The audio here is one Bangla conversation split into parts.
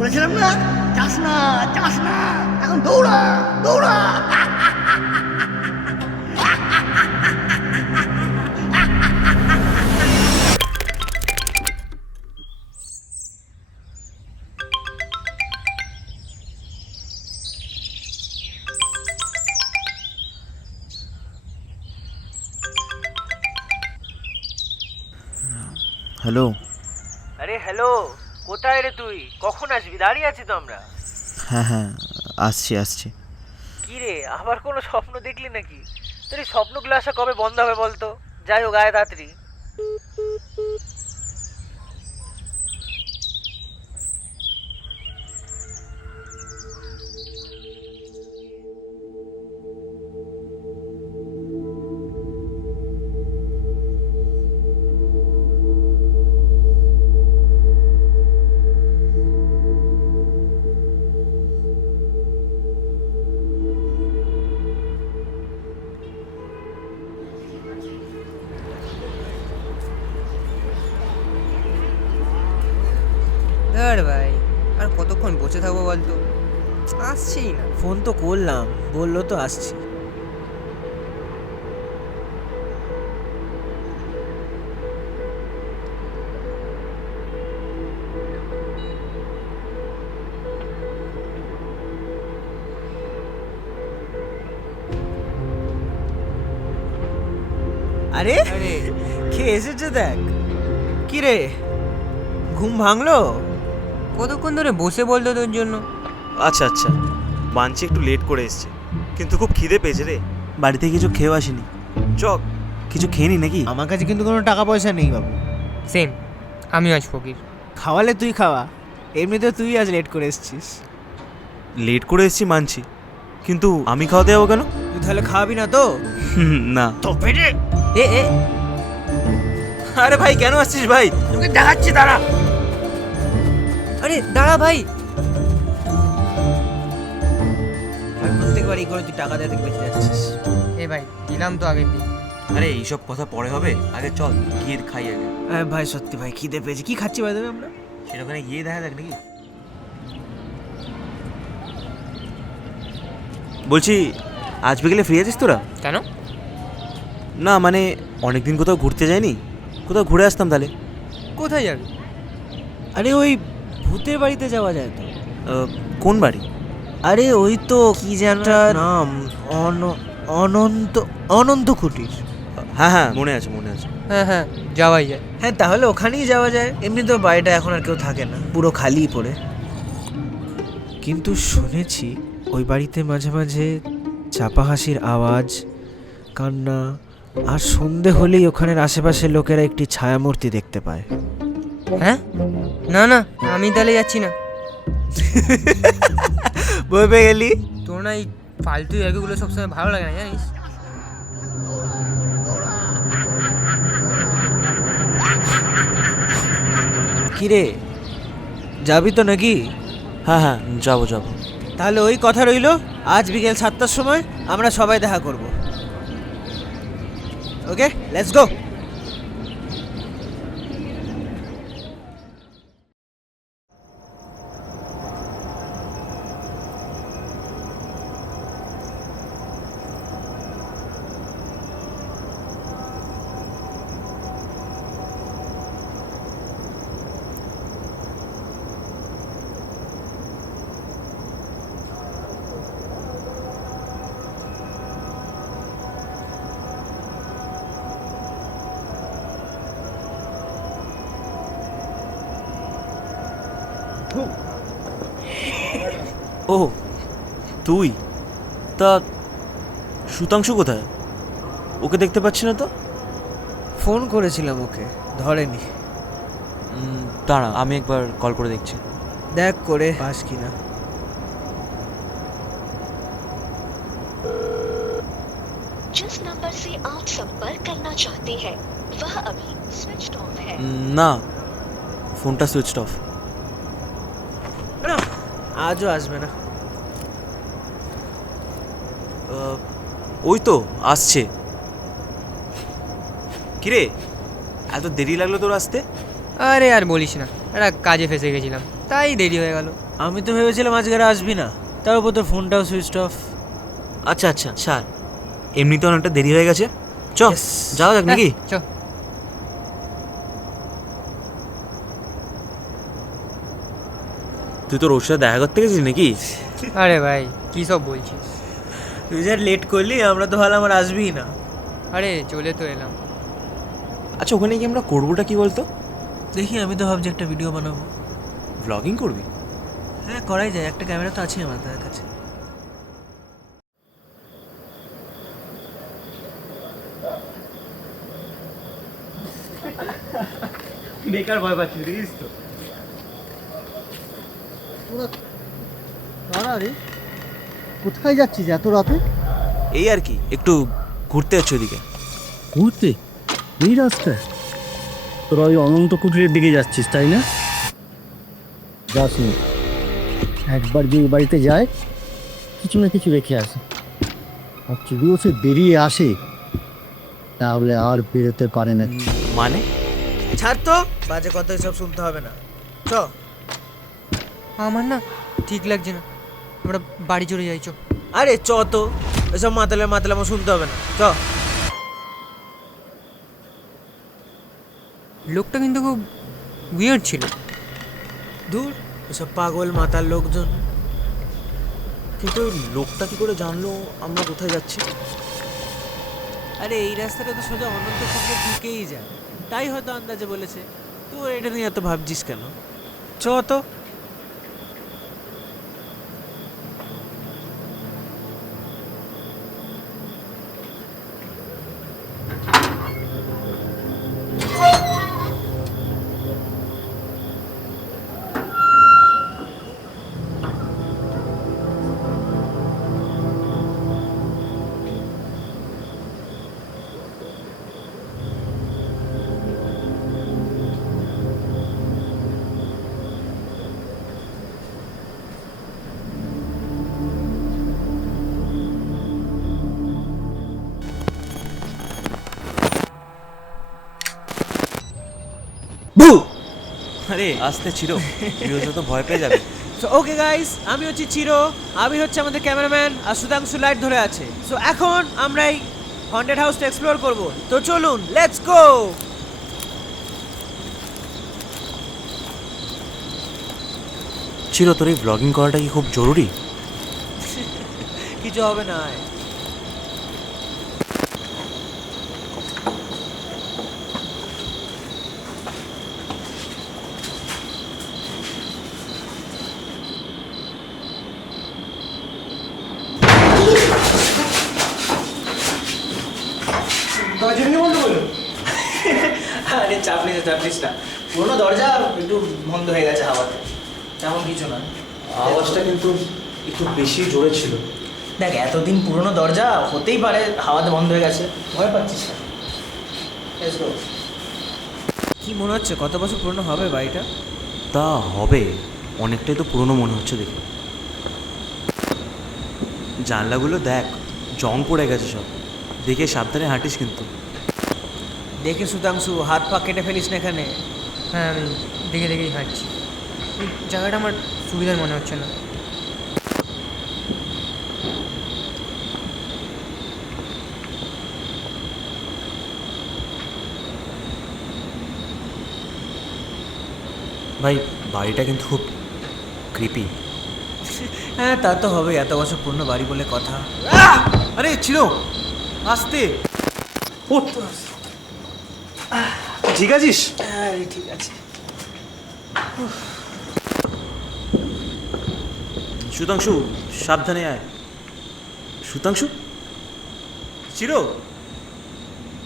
বলেছিলাম না, যাস না যাস না, এখন দৌড়া দৌড়া। হ্যালো। আরে হ্যালো, কোথায় রে তুই? কখন আসবি? দাঁড়িয়ে আছি তো আমরা। হ্যাঁ হ্যাঁ, আসছি আসছি। কি রে, আবার কোনো স্বপ্ন দেখলি নাকি? তোর এই স্বপ্নগুলো আসা কবে বন্ধ হবে বলতো? যাই হোক, আয় তাড়াতাড়ি। ধর ভাই, আর কতক্ষণ বসে থাকবো বলতো? আসছেই না। ফোন তো করলাম, বললো তো আসছি। আরে আরে কে এসেছে দেখ। কি রে, ঘুম ভাঙলো? কতক্ষণ ধরে বসে বলতো তোর জন্য? আচ্ছা আচ্ছা, মানছি একটু লেট করে এসছে, কিন্তু খুব খিদে পেয়েছে রে। বাড়িতে কিছু খেয়েও আসিনি। চক। কিছু খেয়ে নি নাকি? আমার কাছে কিন্তু কোনো টাকা পয়সা নেই বাবু। সেম, আমি আজ ফকির। খাওয়ালে তুই খাওয়া, এমনিতে তুই আজ লেট করে এসেছিস। লেট করে এসছি মানছি, কিন্তু আমি খাওয়াতে যাবো কেন? তুই তাহলে খাওয়াবি না তো? না। তো পেটে এ এ আরে ভাই, কেন আসছিস ভাই? তোকে দেখাচ্ছি দাঁড়া। আরে দাঁড়া ভাই। আর প্রত্যেকবার এই করে তুই টাকা দিয়ে থেকে বেঁচে যাচ্ছিস। এ ভাই, দিলাম তো আগের দিন। আরে এইসব কথা পরে হবে, আগে চল গিয়ে খাই আগে। ভাই সত্যি ভাই খিদে পেয়েছে। কি খাচ্ছি ভাই দেবে আমরা? সেটা ওখানে গিয়ে দেখা যাক নাকি। বলছি, আজ বিকেলে ফ্রি আছিস তোরা? কেন? না মানে, অনেকদিন কোথাও ঘুরতে যাইনি, কোথাও ঘুরে আসতাম তাহলে। কোথায় যাবি? আরে ওই ভূতের বাড়িতে যাওয়া যায় তো। কোন বাড়ি? আরে ওই তো কি যেন একটা নাম, অনন্ত অনন্ত কুটির। হ্যাঁ হ্যাঁ, মনে আছে মনে আছে। হ্যাঁ হ্যাঁ, যাওয়াই যায়। হ্যাঁ তাহলে ওখানেই যাওয়া যায়। এমনি তো বাড়িটা এখন আর কেউ থাকে না, পুরো খালি পড়ে। কিন্তু শুনেছি ওই বাড়িতে মাঝে মাঝে চাপা হাসির আওয়াজ, কান্না, আর সন্ধে হলেই ওখানের আশেপাশের লোকেরা একটি ছায়ামূর্তি দেখতে পায়। হ্যাঁ? না না, আমি তাহলে যাচ্ছি না। বই পেয়ে গেলি? তোর না এই ফালতু জায়গাগুলো সবসময় ভালো লাগে না, জানিস? কিরে, যাবি তো নাকি? হ্যাঁ হ্যাঁ, যাবো যাবো। তাহলে ওই কথা রইলো, আজ বিকেল 7টার সময় আমরা সবাই দেখা করব। ওকে, লেটস গো। ও তুই, তা সুতাংশু কোথায়? ওকে দেখতে পাচ্ছি না তো। ফোন করেছিলাম ওকে, ধরেনি। দাঁড়া, আমি একবার কল করে দেখছি। দেখ করে পাস কিনা। जिस नंबर से आप संपर्क करना चाहते हैं वह अभी स्विच ऑफ है। না, ফোনটা সুইচ অফ। না, আজও আসবে না। ওই তো আসছে। কিরে, এত দেরি লাগলো তোর আসতে? আরে আর বলিস না, একটা কাজে ফেসে গেছিলাম, তাই দেরি হয়ে গেল। আমি তো ভেবেছিলাম আজকে আর আসবি না, তার উপর তোর ফোনটাও সুইচ অফ। আচ্ছা আচ্ছা ছাড়, এমনিতে অনেকটা দেরি হয়ে গেছে, চ Yes. যাওয়া যাক নাকি? চ। তুই তোর ওর সাথে দেখা করতে গেছিস নাকি? আরে ভাই কি সব বলছিস? তুই যা লেট করলি, আমরা তো ভাবলাম আমার আসবিই না। আরে চলে তো এলাম। আচ্ছা ওখানে কি আমরা করবোটা কি বলতো? দেখি, আমি তো ভাবছি একটা ভিডিও বানাবো। ব্লগিং করবি? হ্যাঁ করাই যায়, একটা ক্যামেরা তো আছেই আমাদের কাছে। বেকার ভয় পাচ্ছি দেখিস তো। দাঁড়া রে, কোথায় যাচ্ছিস এত রাতে? এই আর কি, একটু ঘুরতে যাচ্ছি ওদিকে। ঘুরতে? এই রাস্তায়? তোরা ওই অনন্ত কুটিরের দিকে যাচ্ছিস তাই না? যাস নি, একবার যে ওই বাড়িতে যায় কিছু না কিছু রেখে আসে, আর যদিও সে বেরিয়ে আসে তাহলে আর বেরোতে পারে না। মানে? ছাড় তো, বাজে কথা এসব শুনতে হবে না। চ। আমার না ঠিক লাগছে না, আমরা বাড়ি চলে যাই। চ। আরে চ তো, এসব মাতালামো শুনতে হবে না, চ। লোকটা কিন্তু খুব উইয়ার্ড ছিল। দূর, এসব পাগল মাতাল লোকজন। কিন্তু লোকটা কি করে জানলো আমরা কোথায় যাচ্ছি? আরে এই রাস্তাটা তো সোজা অনন্ত কুটিরের দিকেই যায়, তাই হয়তো আন্দাজে বলেছে। তো এটা নিয়ে এত ভাবছিস কেন? চ তো। আরে আসতে ছিল, ভিউজরা তো ভয় পেয়ে যাবে। সো ওকে গাইস, আমি হচ্ছি চিরো, আমি হচ্ছে আমাদের ক্যামেরাম্যান, আর সুধাংশু লাইট ধরে আছে। সো এখন আমরা এই হন্টেড হাউসটা এক্সপ্লোর করব। তো চলুন, লেটস গো। ছিল তোর এই ব্লগিং করাটা কি খুব জরুরি? কিছু হবে না। আরে চাপ নিস না, পুরোনো দরজা একটু বন্ধ হয়ে গেছে হাওয়াতে, তেমন কিছু না। আওয়াজটা কিন্তু একটু বেশি জোরে ছিল। দেখ এতদিন পুরোনো দরজা হতেই পারে হাওয়াতে বন্ধ হয়ে গেছে, ভয় পাচ্ছিস না। Let's go. কি মনে হচ্ছে কত বছর পুরনো হবে বাড়িটা? তা হবে, অনেকটাই তো পুরনো মনে হচ্ছে দেখে। জানলাগুলো দেখ, জং পড়ে গেছে সব, দেখে সাবধানে হাঁটিস কিন্তু। দেখে সুধাংশু, হাত পা কেটে ফেলিস না এখানে। হ্যাঁ আমি দেখেই হাঁটছি। এই জায়গাটা আমার সুবিধার মনে হচ্ছে না। ভাই বাড়িটা কিন্তু খুব ক্রিপি। হ্যাঁ তা তো হবে, এত বছর পুরনো বাড়ি বলে কথা। আরে ছিল আসতে, ঠিক আছিস? হ্যাঁ ঠিক আছে। সুতাংশু সাবধানে আয়। সুতাংশু, চির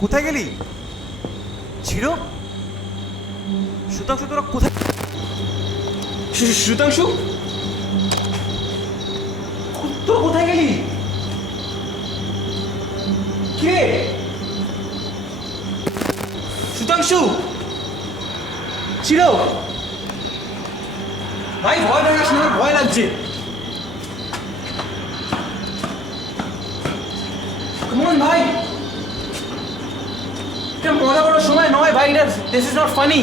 কোথায় গেলি? চির, সুতাংশু তোরা কোথায়? সুতাংশু তোরা কোথায় গেলি? কে? সুতাংশু, চির ভাই, ভয় দেখাস না, আমার ভয় লাগছে। কেমন ভাই, এটা মজা করার সময় নয় ভাই, এটা দিস ইজ নট ফানি।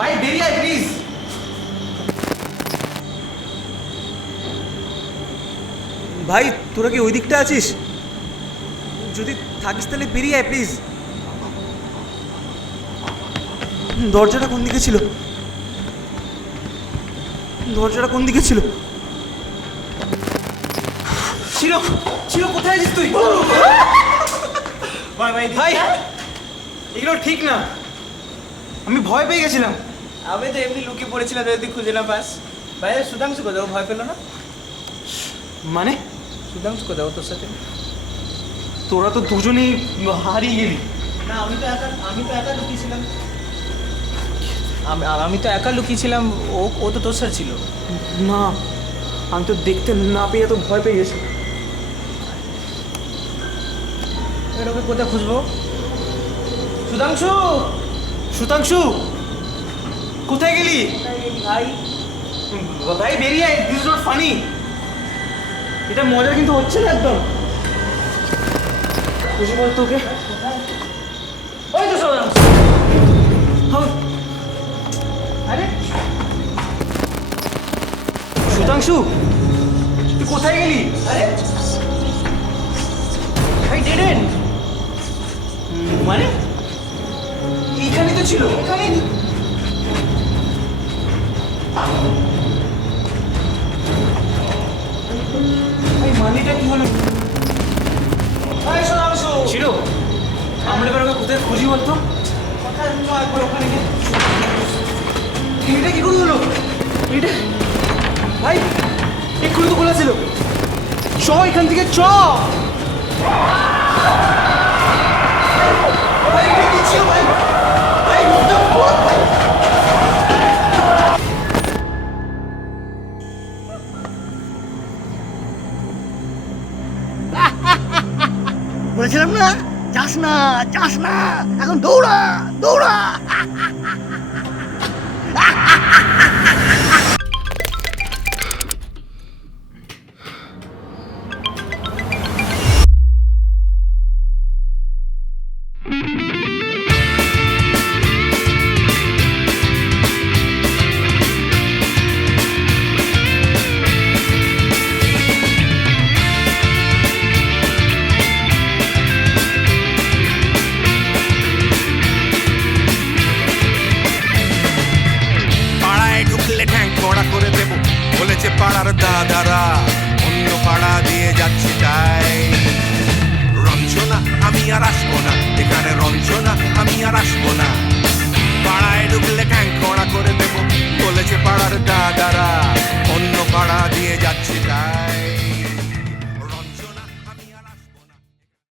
ভাই বেরিয়ে আয় প্লিজ। ভাই তোরা কি ওই দিকটা আছিস? যদি থাকিস তাহলে বেরিয়ে আয় প্লিজ। দরজাটা কোন দিকে ছিল? দরজাটা কোন দিকে ছিল? ছিল ছিল, কোথায় আছিস তুই? ভাই ভাই ভাই এগুলো ঠিক না, আমি ভয় পেয়ে গেছিলাম। আমি তো এমনি লুকিয়ে পড়েছিলাম যদি খুঁজে না পাস। ভাই সুধাংশু কোথাও ভয় পেলো না? মানে সুধাংশু কোথাও তোর সাথে? তোরা তো দুজনেই হারিয়ে গেলি। না আমি তো একা লুকিয়েছিলাম। আমি তো একা লুকিয়েছিলাম, ও তো তোর সাথে ছিল। না আমি তো দেখতে না পেয়ে তো ভয় পেয়ে গেছি। এবার ওকে কোথায় খুঁজবো? সুধাংশু, সুতাংশু কোথায় গেলি? ভাই ভাই বেরিয়ে আয়, দিস ইজ নট ফানি। এটা মজা কিন্তু হচ্ছে না একদম। খুশি বল তোকে। ওই তো সুধাংশু। আরে সুতাংশু তুই কোথায় গেলি? আরে ভাই ডেড এন্ড। মানে এইখানেই তো ছিল। এখানেই এই মানিটা কি হলো? ভাই সুধাংশু। ছিল আমরা এবার ওকে কোথায় খুঁজি বলতো? কোথায় চ একবার ওখানে গিয়ে। এটা কি করে হলো? এটা ভাই এক্ষুনি তো খোলা ছিল। চ এখান থেকে চ। ভাই এটা কি ছিল ভাই? ভাই what the fuck? বলেছিলাম না, যাস না যাস না, এখন দৌড়া দৌড়া। পাড়ায় ঢুকলে ঠ্যাং কড়া করে দেব বলেছে পাড়ার দাদারা, অন্য পাড়া দিয়ে যাচ্ছি তাই। রঞ্জনা আমি আর আসবো না, এখানে রঞ্জনা আমি আর আসবো না। পাড়ায় ঢুকলে ঠ্যাং কড়া করে দেব বলেছে পাড়ার দাদা।